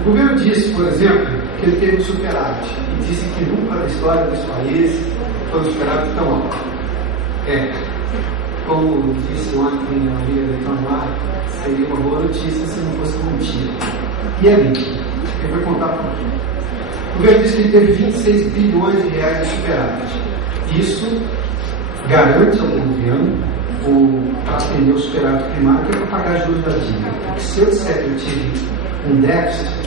O governo disse, por exemplo, que ele teve um superávit e disse que nunca na história desse país foi um superávit tão alto. Como disse ontem a amiga da Itamar, seria uma boa notícia se não fosse mentira. E é mentira. Ele vai contar para mim. O governo disse que ele teve 26 bilhões de reais de superávit. Isso garante ao governo para atender o superávit primário, que é para pagar as juros da dívida. Porque se eu disser que eu tive um déficit,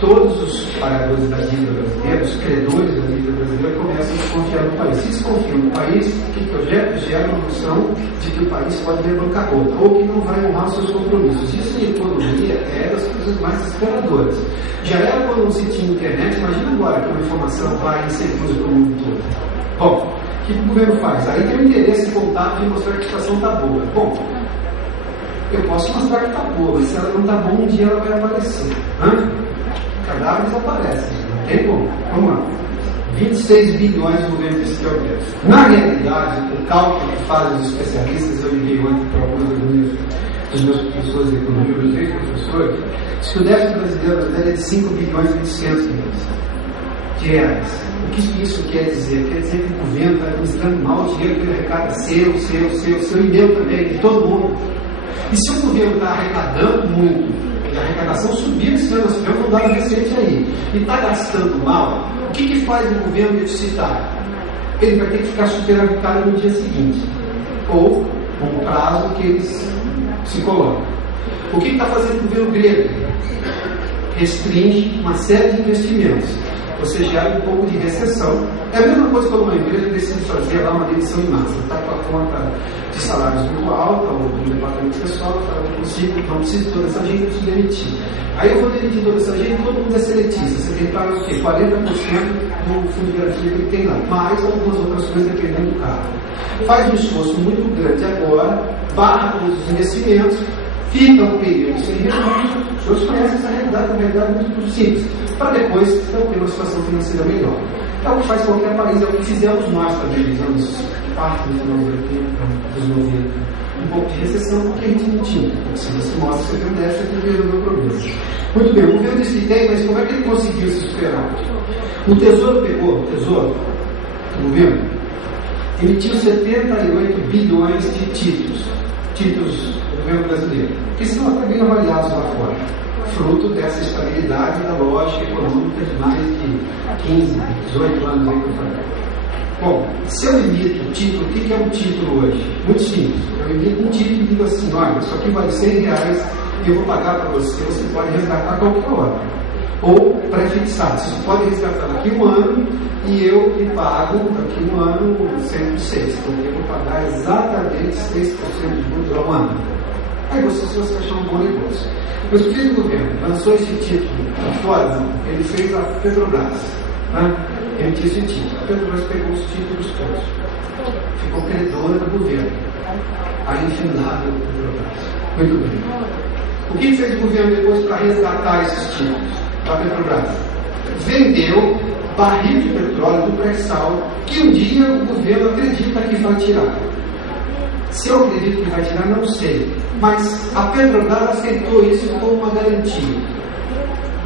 todos os pagadores da dívida brasileira, os credores da dívida brasileira, começam a desconfiar do país. Se desconfiam do país, o que eu gera uma noção de que o país pode vir à bancarrota, ou que não vai honrar os seus compromissos. Isso em economia é das coisas mais desesperadoras. Já era quando não se tinha internet, imagina agora que uma informação vai ser difusa para o mundo todo. Bom, o que o governo faz? Aí tem o interesse voltado de mostrar que a situação está boa. Bom, eu posso mostrar que está boa, mas se ela não está boa, um dia ela vai aparecer. Cadáveres aparecem, não tem como. Vamos lá. 26 bilhões o governo disse que é o déficit. Na realidade, o cálculo que fazem os especialistas, eu liguei ontem para alguns dos meus professores de economia, os ex-professores, diz que o déficit brasileiro é de 5 bilhões e 800 milhões de reais. O que isso quer dizer? Quer dizer que o governo está administrando mal o dinheiro que ele arrecada seu e meu também, de todo mundo. E se o governo está arrecadando muito, e a arrecadação subiu esse ano, nós tivemos um dado recente aí, e está gastando mal, o que faz o governo deficitário? Ele vai ter que ficar superavitário no dia seguinte, ou um prazo que eles se colocam. O que está fazendo o governo grego? Restringe uma série de investimentos. Você gera um pouco de recessão. É a mesma coisa quando uma empresa decide fazer lá uma demissão em massa. Está com a conta de salários muito alta, ou do departamento pessoal, não preciso de toda essa gente, eu preciso demitir. Aí eu vou demitir toda essa gente, todo mundo é seletista. Você tem que pagar o quê? 40% do fundo de garantia que ele tem lá, mais algumas outras coisas dependendo do carro. Faz um esforço muito grande agora, barra todos os investimentos, fica um período sem recursos. Os senhores conhecem essa realidade, uma realidade muito simples, para depois ter uma situação financeira melhor. É o que faz qualquer país, é o que fizemos nós também nos anos parte dos anos 80, dos 90. Um pouco de recessão, porque a gente não tinha. Se você mostra que você tem um déficit, você tem um problema. Muito bem, o governo disse que tem, mas como é que ele conseguiu se superar? O Tesouro pegou, o governo, emitiu 78 bilhões de títulos do governo brasileiro, que são até bem avaliados lá fora, fruto dessa estabilidade da lógica econômica de mais de 15, 18 anos aí que eu falei. Bom, se eu emito um título, o que é um título hoje? Muito simples. Eu emito um título e digo assim, olha, isso aqui vale R$100 e eu vou pagar para você pode resgatar a qualquer hora. Ou pré-fixado, você pode resgatar daqui um ano e eu lhe pago daqui um ano 106. Então eu vou pagar exatamente 6% de juros ao ano. Aí você achar um bom negócio. Mas o que o governo lançou esse título fora? Não. Ele fez a Petrobras. Emitiu esse título. A Petrobras pegou os títulos todos. Ficou credora do governo. A infindável Petrobras. Muito bem. O que fez o governo depois para resgatar esses títulos da Petrobras? Vendeu barril de petróleo do pré-sal que um dia o governo acredita que vai tirar. Se eu acredito que vai tirar, não sei. Mas a Petrobras aceitou isso como uma garantia.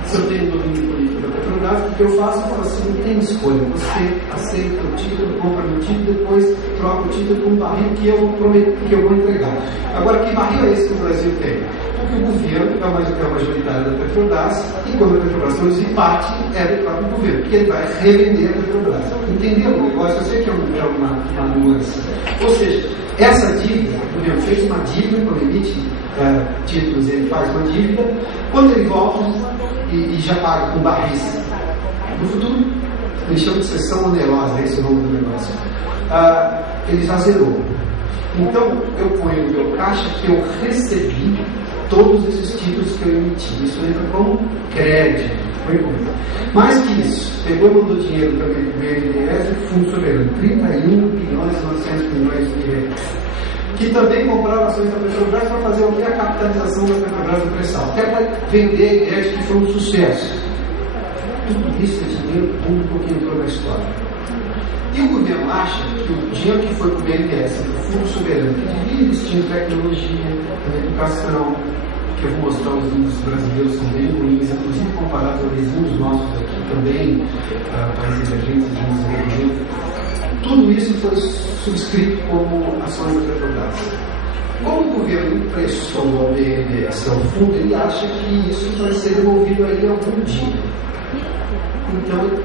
Se eu tenho domínio político da Petrobras, o que eu faço? Eu falo assim, não tem escolha. Você aceita o título, compra o título, depois troca o título por um barril que eu vou entregar. Agora, que barril é esse que o Brasil tem? Porque o governo é o majoritário da Petrobras, e quando a Petrobras produzir parte, é do próprio governo, que ele vai revender a Petrobras. Entendeu o negócio? Eu sei que é uma nuance. Ou seja, essa dívida, o governo fez uma dívida, quando emite títulos, ele faz uma dívida, quando ele volta e já paga com barris. No futuro, eles chamam de cessão onerosa, esse é o nome do negócio. Ele já zerou. Então, eu ponho no meu caixa que eu recebi todos esses títulos que eu emiti. Isso entra como crédito. Mais que isso, pegou e mandou dinheiro também do BNDES e Fundo Soberano, 31 bilhões e 900 milhões de reais, que também compraram ações da Petrobras para fazer o que? A capitalização da Petrobras no pré-sal, até para vender a ideia de que foi um sucesso. Tudo isso é dinheiro público que entrou na história. E o governo acha que o dinheiro que foi para o BNDES, para o Fundo Soberano, que devia investir em tecnologia, em educação, que eu vou mostrar os índices brasileiros são bem ruins, inclusive comparados a vizinhos nossos aqui também, países emergentes de desenvolvimento. Tudo isso foi subscrito como ações da Petrobras. Como o governo emprestou ao BNDES ao fundo, ele acha que isso vai ser devolvido a ele algum dia. Então, ele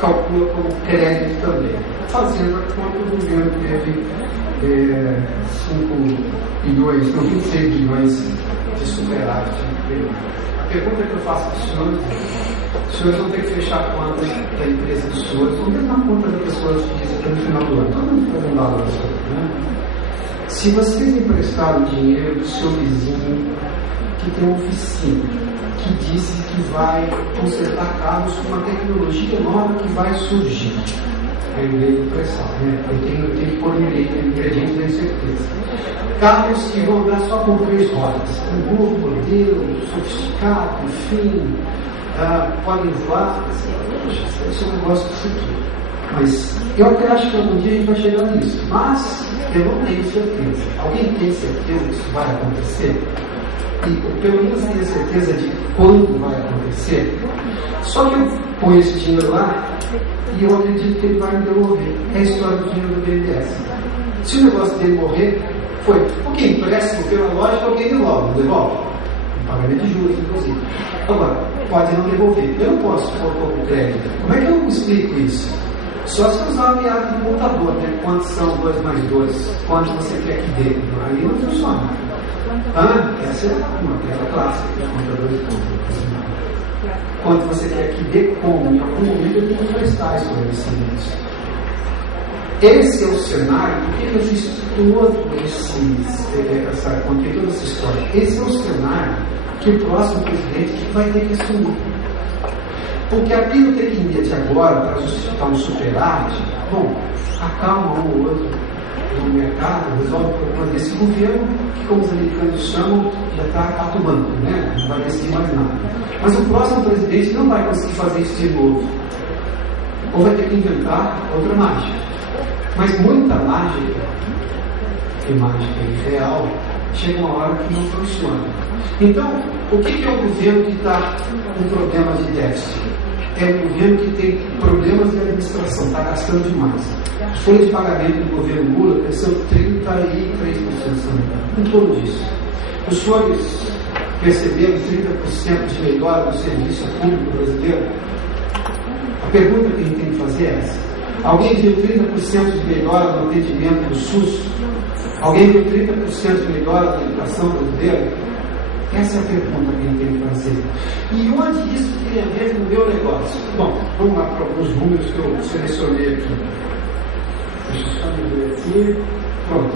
calcula como crédito também. Fazendo a conta, o governo teve 26 bilhões de superávit. A pergunta que eu faço para os senhores vão ter que fechar a conta da empresa dos senhores, ou mesmo a conta da pessoa física até no final do ano. Todo mundo faz um balanço, né? Se vocês emprestaram dinheiro do seu vizinho que tem uma oficina, que disse que vai consertar carros com uma tecnologia nova que vai surgir, eu irei emprestar, né? Eu tenho que pôr ingredientes da incerteza. Carros que vão dar só com 3 rodas, um novo modelo, sofisticado, enfim, podem voar. Esse é um negócio do futuro. Mas eu até acho que algum dia a gente vai chegar nisso. Mas eu não tenho certeza. Alguém tem certeza que isso vai acontecer? E pelo menos tenho certeza de quando vai acontecer. Só que eu ponho esse dinheiro lá e eu acredito que ele vai me devolver. É a história do dinheiro do BNDES. Se o negócio dele morrer, foi. Porque empréstimo, pela lógica, alguém devolve. Pagamento de juros, inclusive. Agora, pode não devolver. Eu não posso pôr como crédito. Como é que eu explico isso? Só se usar a piada do contador, né? Quantos são 2 mais 2? Quanto você quer que dê? Aí não funciona. Essa é uma tela clássica que os contadores contam. Quanto você quer que dê como? Em algum momento eu tenho que prestar esse conhecimento. Esse é o cenário. Por que eu fiz contei toda essa história? Esse é o cenário que o próximo presidente vai ter que assumir. Porque a pirotecnia de agora, para justificar um superávit, acalma um ou outro no mercado, resolve o problema desse governo, que, como os americanos chamam, já está atuando, né? Não vai decidir mais nada. Mas o próximo presidente não vai conseguir fazer isso de novo. Ou vai ter que inventar outra mágica. Mas muita mágica, que mágica irreal, chega uma hora que não funciona. Então, o que é o governo que está com problemas de déficit? É um governo que tem problemas de administração, está gastando demais. A folha de pagamento do governo Lula cresceu 33%, em torno disso. Os senhores perceberam 30% de melhora do serviço público brasileiro? A pergunta que a gente tem que fazer é essa. Alguém viu 30% de melhora no atendimento do SUS? Alguém viu 30% de melhora na educação brasileira? Essa é a pergunta que a gente tem que fazer. E onde isso tem a ver com o meu negócio? Bom, vamos lá para alguns números que eu selecionei aqui. Deixa eu só ver aqui. Pronto.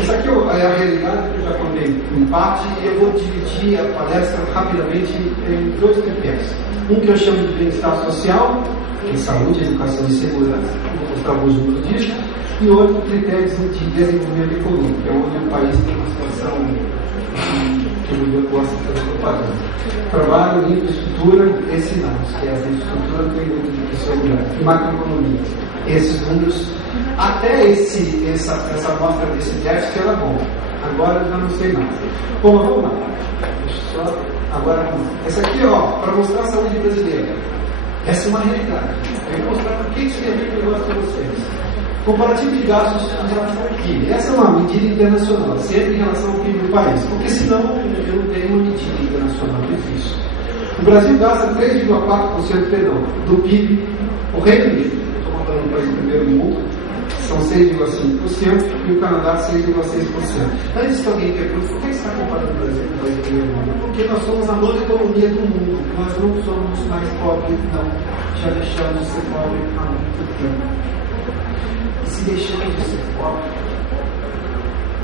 Essa aqui é a realidade que eu já contei em parte, e eu vou dividir a palestra rapidamente em 2 tripés. Um que eu chamo de bem-estar social, que é saúde, educação e segurança, vou mostrar alguns números disso, e outro tripé de desenvolvimento econômico, que é onde o país tem uma situação que o governo gosta de fazer propaganda. Trabalho, infraestrutura e sinais, que é a infraestrutura tem muito de segurança, e macroeconomia. Esses números, até essa amostra desse déficit era bom. Agora eu já não sei nada. Bom, vamos lá. Agora vamos lá. Essa aqui, para mostrar a saúde brasileira. Essa é uma realidade. Eu vou mostrar por que isso tem a ver com o negócio para vocês. Comparativo de gastos em relação ao PIB. Essa é uma medida internacional, sempre em relação ao PIB do país. Porque senão eu não tenho uma medida internacional difícil. O Brasil gasta 3,4% do PIB. O Reino Unido, estou contando um país do primeiro mundo, são 6,5% e o Canadá 6,6%. Antes que alguém pergunte, por que você está comparando o Brasil com o país do primeiro mundo? Porque nós somos a nona economia do mundo. Nós não somos mais pobres, não. Já deixamos de ser pobres há muito tempo. E se deixamos de ser pobres,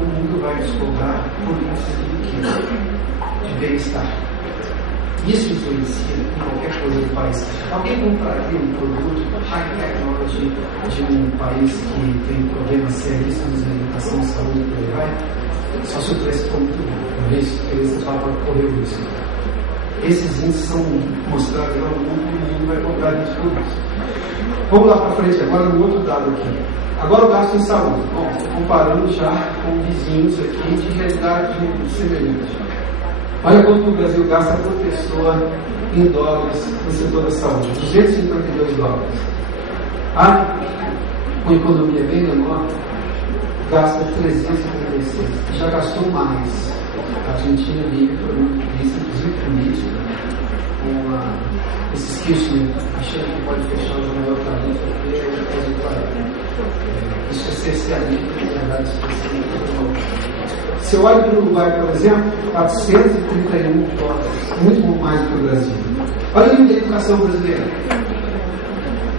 o mundo vai nos cobrar por isso de riqueza, de bem-estar. Isso influencia em qualquer coisa do país. Alguém compraria um produto high technology de um país que tem problemas seríssimos em educação, saúde e por aí vai? Só se o preço for muito bom. Não é isso? Porque você fala para correr o risco. Esses índices são mostrados ao mundo e o mundo vai comprar esses produtos. Vamos lá para frente agora no outro dado aqui. Agora o gasto em saúde. Bom, estou comparando já com vizinhos aqui de realidade semelhante. Olha quanto o Brasil gasta por pessoa em dólares no setor da saúde, 252 dólares. Com economia bem menor, gasta 336. Já gastou mais. A Argentina vive por inclusive política, com esses Kirchner achando que pode fechar o jornal outra vez, porque é o resultado. Isso é cerceamento de liberdade específica. Se eu olho para o Uruguai, por exemplo, 431 dólares, muito mais do que o Brasil. Olha o nível da educação brasileira.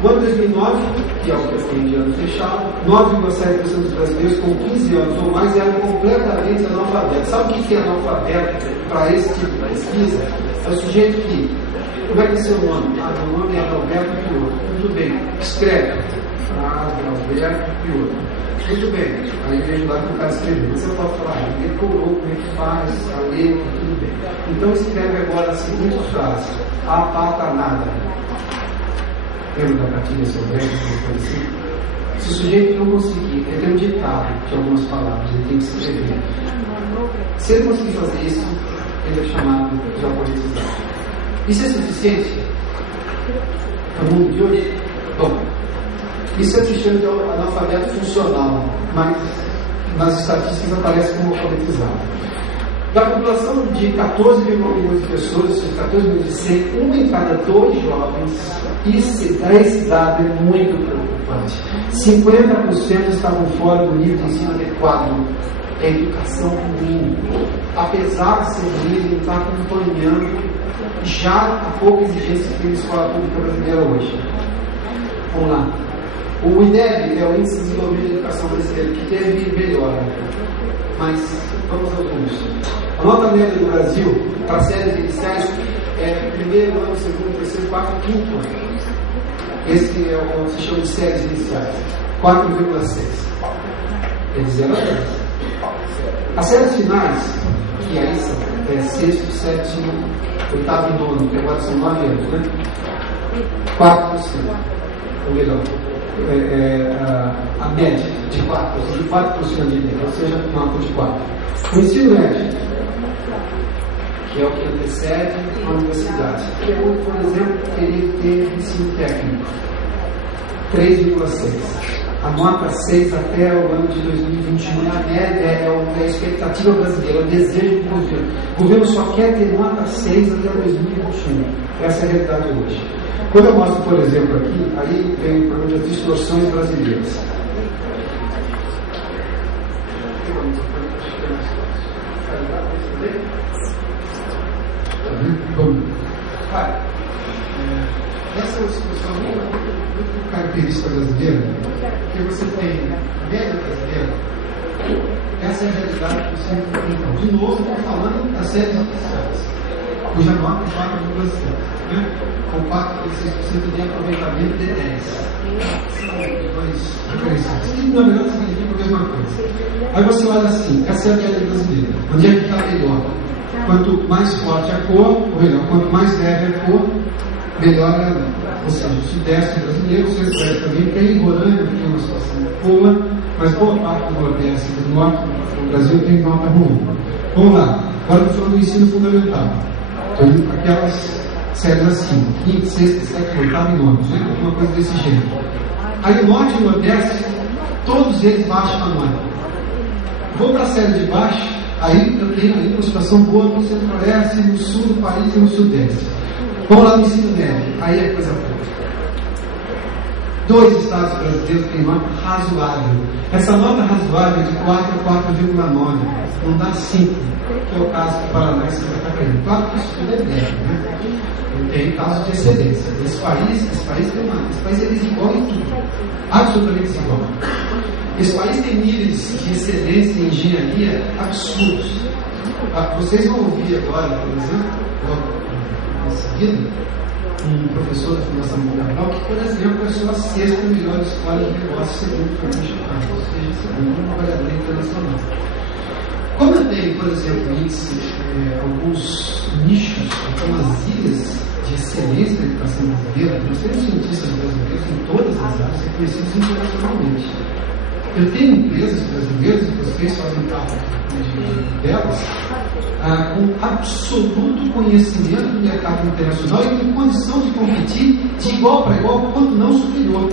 No ano 2009, que é o que eu fui de ano fechado, 9,7% dos brasileiros com 15 anos ou mais eram completamente analfabetos. Sabe o que é analfabeto para esse tipo de pesquisa? É o sujeito que, como é que é seu nome? Meu nome é Alberto Piotr. Muito bem, escreve. Alberto Piotr. Muito bem, aí vem ajudar com o cara escrever. Você pode falar, decorou, como é que faz, a letra, tudo bem. Então escreve agora a seguinte frase: a pata nada. Lembra da cartilha sobre alguma coisa assim? Se o sujeito não conseguir, ele tem um ditado de algumas palavras, ele tem que escrever. Se ele conseguir fazer isso, ele é chamado de alfabetizado. Isso é suficiente para o mundo de hoje? Bom, isso é se chama de analfabeto funcional, mas nas estatísticas aparece como alfabetizado. Da população de 14 milhões de pessoas, de 14 milhões de 100, 1 em cada 2 jovens, esse dado é muito preocupante. 50% estavam fora do nível de ensino adequado. É educação ruim. Apesar de ser ruim, ele não está acompanhando já a pouca exigência que tem na escola pública brasileira hoje. Vamos lá. O IDEB é o Índice de Desenvolvimento da Educação Brasileira, que teve melhora. Mas vamos aos números. A nota média do Brasil para séries iniciais é primeiro ano, segundo, terceiro, quarto, quinto ano. Esse é o que se chama de séries iniciais. 4,6. É de 0 a 10. As séries finais, que aí são sexto, sétimo, oitavo e nono, que agora são 9 anos, né? 4%. Ou melhor, a média de 4% de média, ou seja, nota de 4. O ensino médio, que é o que antecede a universidade. Eu, por exemplo, queria ter ensino técnico, 3,6. A nota 6 até o ano de 2021, a média é a expectativa brasileira, o desejo do governo. O governo só quer ter nota 6 até 2021. Essa é a realidade hoje. Quando eu mostro, por exemplo, aqui, aí vem o problema das distorções brasileiras. Essa é uma situação muito característica brasileira, porque você tem a média brasileira, essa é a realidade que você enfrenta. De novo, estou falando das séries oficiais, cuja nota é 4,7, né? Com 4,6% de aproveitamento de 10. São dois diferenciais. Que na verdade significa a mesma coisa. Aí você olha assim, essa é a média brasileira. Onde é que está melhor? Quanto mais forte a cor, ou melhor, quanto mais leve a cor, melhor é a nota. Ou seja, o sudeste brasileiro, o centro-oeste também tem, Roraima tem uma situação boa, mas boa parte do nordeste e do norte do Brasil tem nota ruim. Vamos lá, agora estou falando do ensino fundamental. Estou indo para aquelas séries acima, 5, 6, 7, 8 e 9, né? Alguma coisa desse gênero. Aí o norte e o nordeste, todos eles baixam a nota. Vou para a série de baixo, aí eu tenho ali uma situação boa no centro-oeste, no sul do país e no sudeste. Vamos lá no ensino médio, aí é coisa boa. 2 estados brasileiros têm nota razoável. Essa nota razoável é de 4 a 4,9. Não dá 5, que é o caso do Paraná e Santa Catarina. Claro que isso tudo é médio, né? Tem casos de excelência. Esse país tem mais. Esse país é desigual em tudo. Absolutamente desigual. Esse país tem níveis de excelência em engenharia absurdos. Vocês vão ouvir agora, por exemplo, em seguida, um professor da Fundação Mundial que, por exemplo, é só a 6ª melhor escola de negócios segundo o Financial Times, ou seja, segundo uma avaliadora internacional. Como eu tenho, por exemplo, alguns nichos, algumas ilhas de excelência da educação brasileira, nós temos cientistas brasileiros em todas as áreas reconhecidos internacionalmente. Eu tenho empresas brasileiras, três fazem parte delas, com absoluto conhecimento do mercado internacional e com condição de competir de igual para igual, quando não superior.